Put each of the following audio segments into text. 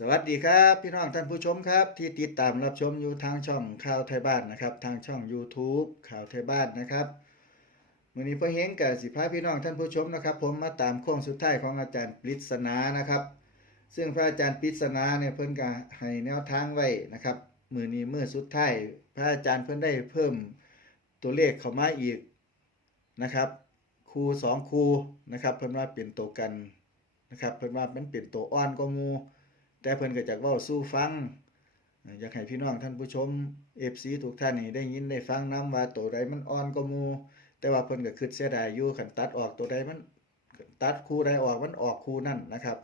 สวัสดีครับพี่น้องท่านผู้ชมครับ ที่ติดตามรับชมอยู่ทางช่องข่าวไทยบ้านนะครับ ทางช่อง YouTube ข่าวไทยบ้านนะครับวันนี้พ่อเฮงกับสิพาพี่น้องท่านผู้ชมนะครับ ผมมาตามโค้งสุดท้ายของอาจารย์ปริศนานะครับ ซึ่งพระอาจารย์ปริศนาเนี่ยเพิ่นก็ให้แนวทางไว้นะครับมือนี้มือสุดท้ายพระอาจารย์เพิ่นได้เพิ่มตัวเลขเข้ามาอีกนะครับครูสองครูนะครับ เพิ่นว่าเป็นตัวกันนะครับ เพิ่นว่ามันเป็นตัวอ่อนกว่าหมู่ แต่เพิ่นก็จากเว้าสู้ฟัง อยากให้พี่น้องท่านผู้ชม FC ทุกท่านนี่ได้ยินได้ฟังนํว่าตัวใดมันอ่อนกว่าหมู่แต่ว่าเพิ่นก็คิดเสียดายอยู่คันตัดออกตัวใดมันตัดคู่ใดออกมันออกคู่นั่นนะครับ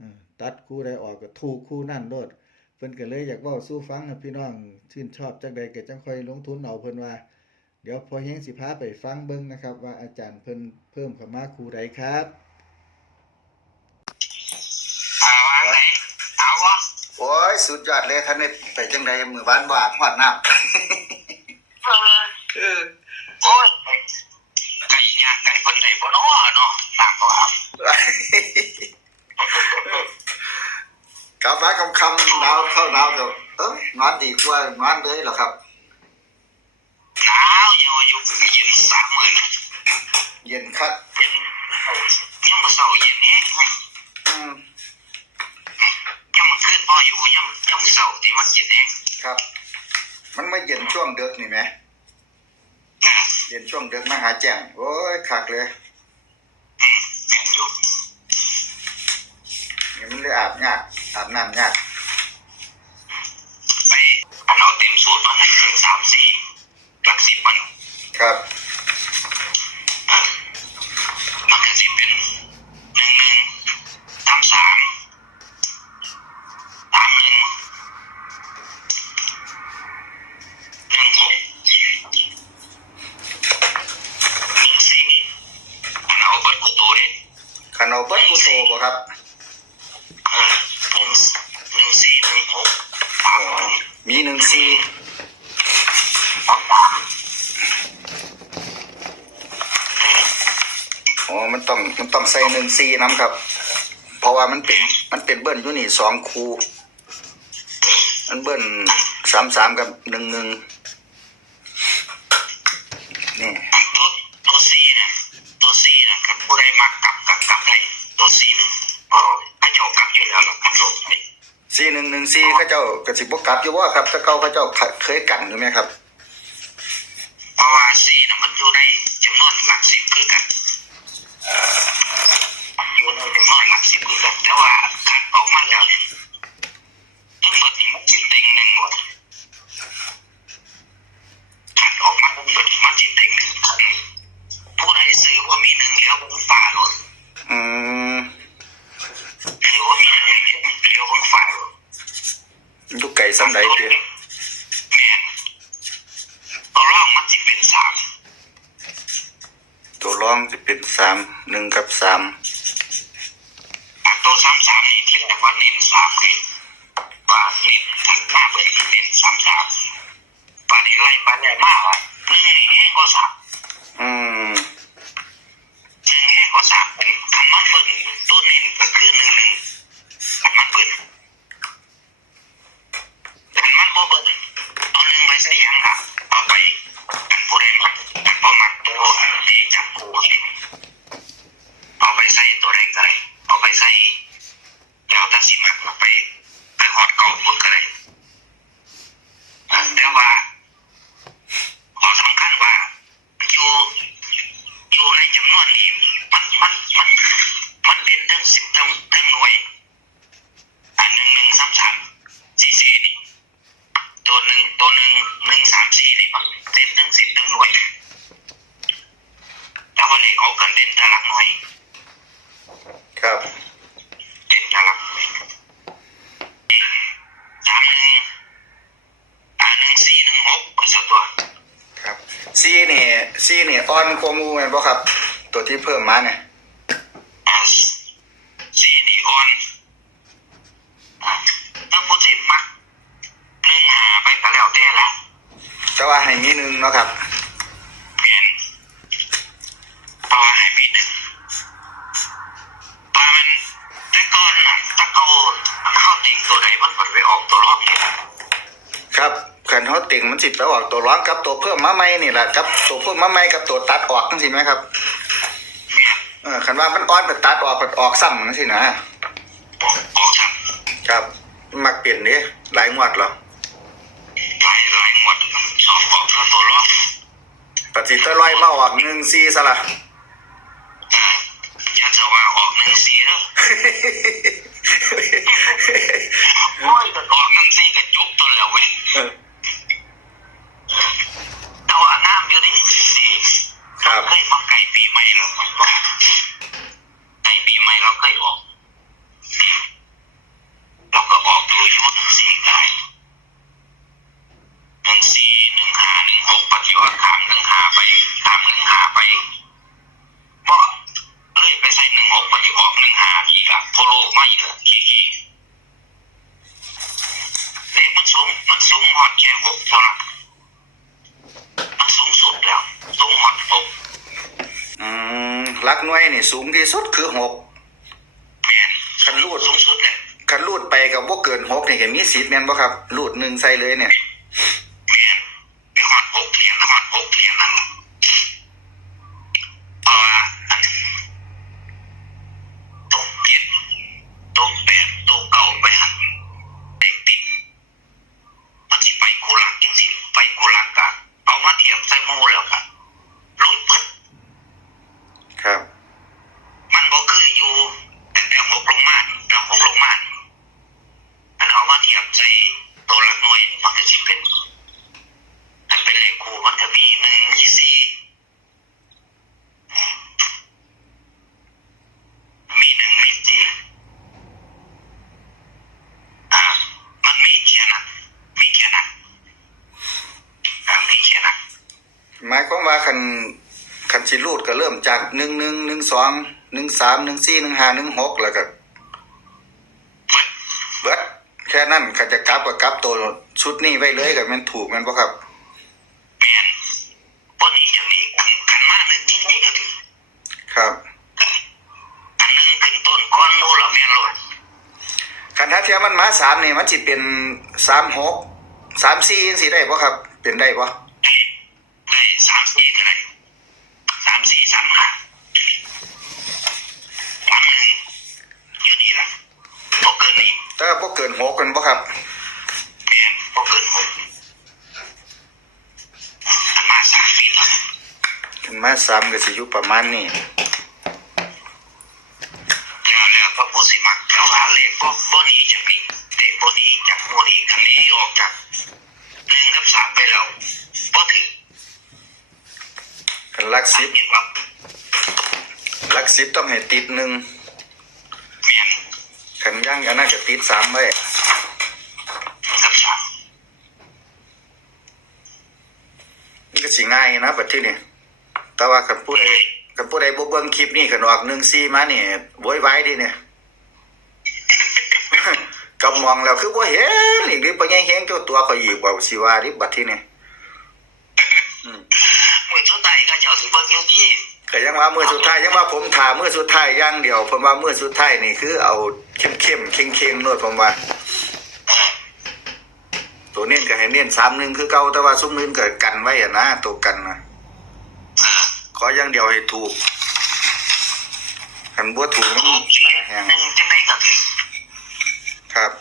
อตัดคู่ใดออกก็ถูกคู่นั่นโลดเพิ่นก็เลยอยากเว้าสู้ฟังพี่น้องชื่นชอบจังใดก็จังค่อยลงทุนเอาเพิ่นว่า เดี๋ยวพอเฮงสิพาไปฟังเบิ่งนะครับ ว่าอาจารย์เพิ่นเพิ่มขมาคู่ใดครับ เอาวางไหนเอาวะ โอ้ยสุดยอดเลยท่านนี่ไปจังใดมือบ้านบาดหอดน้เออำเออโอ้ยไก่ย่างไก่คนไหนบ่เนาะเนาะน้ำก็อาบกลับมาคำคำๆดาวเข้าดาวเดี๋ยวเออนอนดีกว่านอนเลยเหรอครับหนาวอยู่อยู่ก็เย็นสามหมื่นเย็นคัดเย็นยังมาเศร้าเย็นแฮะ อืม ยังมาขึ้น พออยู่ยังยังมาเศร้าที่มันเย็นแฮะครับ มันไม่เย็นช่วงเดึกนี่ไหมอ่าเย็นช่วงเดึกมาหาแจ้งโอ้ยคักเลยอืมยังอยู่นี่มันเลยอาบยากอาบน้ำยากไปอันเอาเต็มสูตรมันสามสี่หลักสิบมันครับ อ่ามันก็สิเป็นหนึ่งหนึ่งสามสามสามหนึ่งหนึ่งหก หนึ่งสี่อันเอาเบิดกูโตเลย ขนมเบ่ครับผมหนึ่งสี่หนึ่งหกสามหนึ่งมีหนึ่งซีสามสามอ๋อมันต้องมันต้องใส่หนึ่งซีน้ำครับ เพราะว่ามันเป็นมันเป็นเบิ้ลอยู่นี่สองคูมันเบิ้ลสามสามกับหนึ่งหนึ่งนี่ตัวตัวซีนี่ยตัวสี่เนี่ยกับผู้ใดมัก ซีหนึ่งหนึ่งซีเขาเจ้ากระสิบกลับอยู่ว่าครับถ้าเขาเขาเจ้าเคยกันหรือไหมครับ เพราะว่าสี่น่ะมันอยู่ในจำนวนหลักสิบคือกันอยู่ในจำนวนหลักสิบคือกันแต่ว่าการออกมาแล้วทั้งหมดนี่มันสิเต็งหนึ่งหมด ขัดออกมาผมเป็นมาจิตเต็งหนึ่งคนผู้ใดสื่อว่ามีหนึ่งเหลียวบนฝ่าหลด อืม หรือว่ามีหนึ่งเหลียวเหลียวบนฝ่าหลด มันอยู่ไก่ซ้ำใดเดีย แม่นตัวร่องมันจะเป็นสาม ตัวรองจะเป็นสามห นึ่งกับสาม อะตัวสามสามนี่ที่แรกว่าเน้นสามเลยว่าเน้นถัดมาเป็นเน้นสามสามปาดีไล่ปาใหญ่มากอะหนึ่งแห้งก็สาม อืม หนึ่งแห้งก็สามผมคันมันเบิ่งตัวเน้นก็คือหนึ่งหนึ่งคันมันเบิ่ง แต่มันบ่เบิ่งเอาหนึ่งไปใส่หยังล่ะเอาไปอันผู้ใดมักอันบ่มักตัวอันที่จับคู่ให้เอาไปใส่ตัวใดก็ได้เอาไปใส่แล้วแต่สิมักเอาไปไปหอดเก่าพุ่นก็ได้อ่าแต่ว่าขอสำคัญว่าอยู่อยู่ในจำนวนนี้มันมันมันมันเด่นเรื่องสิบเรื่องเรื่องหน่วย อันหนึ่งหนึ่งสามสามสี่สี่นี่ตัวหนึ่งตัวหนึ่งหนึ่งสามสี่นี่มันเต็มทั้งสิบทั้งหน่วยแล้วก็เลขเขากันเด่นตาลัก หน่วย ครับเด่นตาลักหน่วยสามหนึ่งอ่าหนึ่งสี่หนึ่งหกก็สักตัวครับซีนี่ซีนี่อ่อนกว่าหมูแม่นบ่ครับ ตัวที่เพิ่มมาเนี่ยอ่าสี่นี่ออนอ่าถ้าพูดถึงมักหนึ่งหาไปก็แล้วแต่ละแต่ว่าให้มีหนึ่งเนาะครับ เปลี่ยนเพราะว่าให้มีหนึ่งปลามันแต่ก่อนน่ะตะโกนเข้าติ่ง ตัวใดมันมันไปออกตัวรอบนี่ ครับขันเขาติ่งมันสิไปออกตัวร้องกับตัวเพิ่มมาใหม่นี่แหละครับ ตัวเพิ่มมาใหม่กับตัวตัดออกนั่นสิไหมครับเนี่ยเออขันว่ามันอ้อนไปตัดออกไปออกซ้ำนั่นสินะออกออกครับครับมักเปลี่ยนนี้หลายงวดแล้วหลายหลายหมวดชอบออกตัวตัวรอบปฏิตะลอยมาออกหนึ่งซีซะละเอออยันจะว่าออกหนึ่งซีแล้ว Okay. น่วยนี่สูงที่สุดคือหกแมนคันรูดสูงสุดแหละคันรูดไปกับว่าเกินหกนี่ก็มีสิทธิ์แม่นบ่ครับรูดหนึ่งใส่เลยเนี่ย แมนไปหอดหกเหรียญหอดหกเหรียญนั่นแหละเพราะว่าอันตกเจ็ดตกแปดตกเก้าไปหันเด็กติดมันสิไปโคลักจริงๆไปโคลักกะเอามาเทียบใส่หมูแล้วกะลุดเปิด ครับ มันบ่คืออยู่แต่แต่หกลงมาแต่หกลงมาอันเอามาเทียบใส่ตัวละหน่วยมันก็สิเป็นถ้าเป็นเลขคู่มันก็มีหนึ่งมีสี่มีหนึ่งมีสี่อ่ามันมีแค่นั้นมีแค่นั้นอ่ามีแค่นั้น หมายความว่าคันคันสิรูดก็เริ่มจากหนึ่งหนึ่งหนึ่งสองหนึ่งสามหนึ่งสี่หนึ่งห้าหนึ่งหกแล้วก็เบิดเบิดแค่นั้นคันจะกลับก็กลับตัวชุดนี้ไว้เลยก็แมันถูกแมันบ่ครับแมนพวกนี้อย่างนี้อันขันมาหนึ่งนี่นี่ก็ถือครับอันหนึงขึ้นต้นก้อนโน่ละแม่นโลดคันถ้าเทียมมันมาสามนี่มันสิเป็นสามหกสามสี่จังสี่ได้บ่ครับ เป็นได้บ่ได้ได้ สามสี่ก็ได้สามสี่สามห้าวันหนึ่งอยู่นี่ละพอเกินนี่แต่ว่าบ่เกินหกกันบ่ครับ แม่นพอเกินหกอันมาสามปีแล้วคันมาสามก็สิอยู่ประมาณนี้แล้วแล้วก็ผู้สิมักแล้วว่าเลขก็บ่หนี้จากนี้เลขบ่หนี้จากโมนี้กันนี้ออกจากหนึ่งกับสามไปแล้วบ่ถึง คันหลักสิสิบบเห็นว่าหลักสิบต้องให้ติดหนึ่งแม่นคันย่างอันนั้นก็ติดสามไว้หนึ่งกับสามมันก็สิง่ายนะบัดที่นี่แต่ว่าคันผู้ใดคันผู้ใดบ่เบิ่งคลิปนี้คันออกหนึ่งสี่มานี่โวยวายดิเนี่ยก็มองแล้วคือบ่เห็นอีกดิบ่ยังเห็นเจ้าตัวเขาอีกว่าสิว่าดิบัดที่นี่อืม มือชุดใดก็เจ้าสิเบิ่งอยู่ที่ ก็ยังว่ามือสุดท้ายยังว่าผมถามมือสุดท้ายย่างเดียวผมว่ามือสุดท้ายนี่คือเอาเข้มๆเค็งๆโนวดผมว่าตัวเน้นก็ให้เน้นสามหนึ่งคือเก่าแต่ว่าซุ้มอื่นก็กันไว้อะนะตัวกันนะขออย่างเดียวให้ถูกคันบ่ถูกมันถูกนาแหงหนึ่งครับ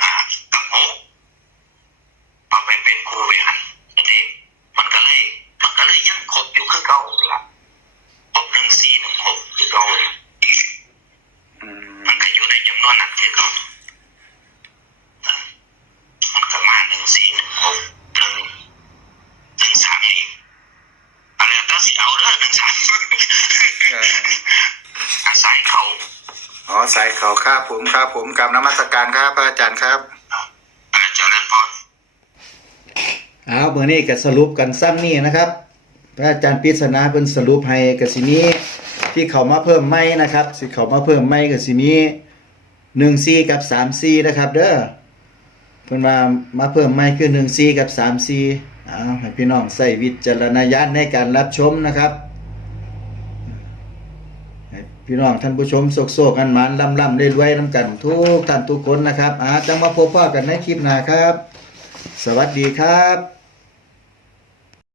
อ่ากับหกเอาไปเป็นครูไปหันอันนี้มันก็เลย มันก็เลยยังครบอยู่คือเก่าล่ะครบหนึ่งสี่หนึ่งหกคือเก่า อืม มันก็อยู่ในจำนวนนั้นคือเก่าเออมันก็มาหนึ่งสี่หนึ่งหกหนึ่งหนึ่งสามนี่อะไรตั้งสิเอาเด้อหนึ่งสาม เอ่อ อาศัยเขา อ๋อสาย เขาครับผมครับผมกับนมัสการครับพระอาจารย์ครับอาจจะเล่นพอเอาเมื่อนี้ก็สรุปกันซ้ำนี่นะครับ พระอาจารย์ปริศนาเพิ่นสรุปให้ก็สิมีที่เขามาเพิ่มใหม่นะครับ สิเขามาเพิ่มใหม่ก็สิมี1 4กับ3 4นะครับ เด้อเพิ่นว่ามาเพิ่มใหม่คือ1 4กับ3 4เอาให้พี่น้องใส่วิจารณญาณในการรับชมนะครับให้ พี่น้องท่านผู้ชมโศกโศกันหมานลำลำเรื่อยน้ำกันทุกท่านทุกคนนะครับอาจังมาพบพ่อกันในคลิปหน้าครับ สวัสดีครับ